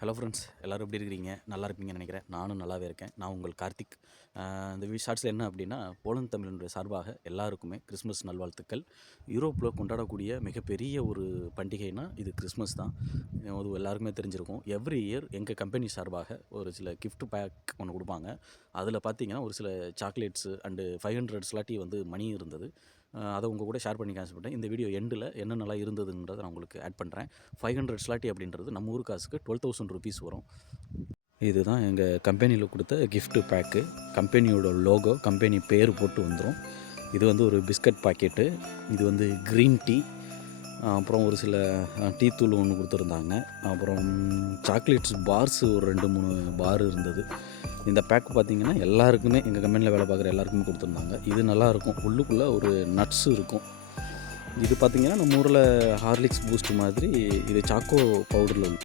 Hello friends, எல்லோரும் எப்படி இருக்கிறீங்க? நல்லா இருப்பீங்கன்னு நினைக்கிறேன். நானும் நல்லாவே இருக்கேன். நான் உங்கள் கார்த்திக். இந்த ஷார்ட்ஸில் என்ன அப்படின்னா, போலந்து தமிழனுடைய சார்பாக எல்லாருக்குமே கிறிஸ்மஸ் நல்வாழ்த்துக்கள். யூரோப்பில் கொண்டாடக்கூடிய மிகப்பெரிய ஒரு பண்டிகைனா இது கிறிஸ்மஸ் தான். அது எல்லாருக்குமே தெரிஞ்சிருக்கும். எவ்ரி இயர் எங்கள் கம்பெனி சார்பாக ஒரு சில கிஃப்ட் பேக் ஒன்று கொடுப்பாங்க. அதில் பார்த்தீங்கன்னா ஒரு சில சாக்லேட்ஸு அண்டு 500 ஸ்லாட்டி வந்து மணி இருந்தது. அதை உங்கள் கூட ஷேர் பண்ணிக்க ஆசைப்பட்டேன். இந்த வீடியோ எண்டில் என்னென்னலாம் இருந்ததுன்றதை நான் உங்களுக்கு ஆட் பண்ணுறேன். 500 ஸ்லாட்டி அப்படின்றது நம்ம ஊர் காசுக்கு 12,000 ருபீஸ் வரும். இதுதான் எங்கள் கம்பெனியில் கொடுத்த கிஃப்ட் பேக்கு. கம்பெனியோட லோகோ, கம்பெனி பேர் போட்டு வந்துடும். இது வந்து ஒரு பிஸ்கட் பாக்கெட்டு. இது வந்து க்ரீன் டீ, அப்புறம் ஒரு சில டீ தூள் ஒன்று கொடுத்துருந்தாங்க. அப்புறம் சாக்லேட்ஸ் பார்ஸ் ஒரு 2-3 பார் இருந்தது. இந்த பேக் பார்த்திங்கன்னா எல்லாருக்குமே, எங்கள் கம்பெனியில் வேலை பார்க்குற எல்லாருக்குமே கொடுத்துருந்தாங்க. இது நல்லாயிருக்கும். உள்ளுக்குள்ளே ஒரு நட்ஸு இருக்கும். இது பார்த்திங்கன்னா நம்ம ஊரில் ஹார்லிக்ஸ் பூஸ்ட் மாதிரி இது சாக்கோ பவுடரில்